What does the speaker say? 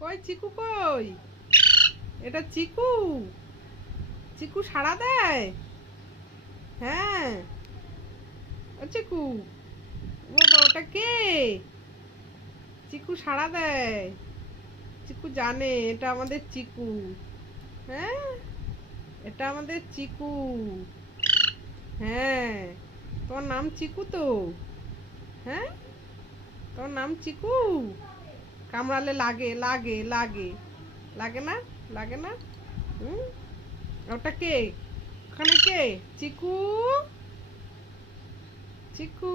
কই চিকু কই? এটা চিকু? চিকু সাড়া দেয়? হ্যাঁ। ও চিকু, ও বাবা, ওটা কে? চিকু সাড়া দেয়। চিকু জানে এটা আমাদের চিকু। হ্যাঁ, এটা আমাদের চিকু। হ্যাঁ, তোমার নাম চিকু তো? হ্যাঁ, তোমার নাম চিকু? কামড়ালে লাগে লাগে লাগে, লাগে না? লাগে না? হুম, ওটা কে? ওখানে কে? চিকু, চিকু।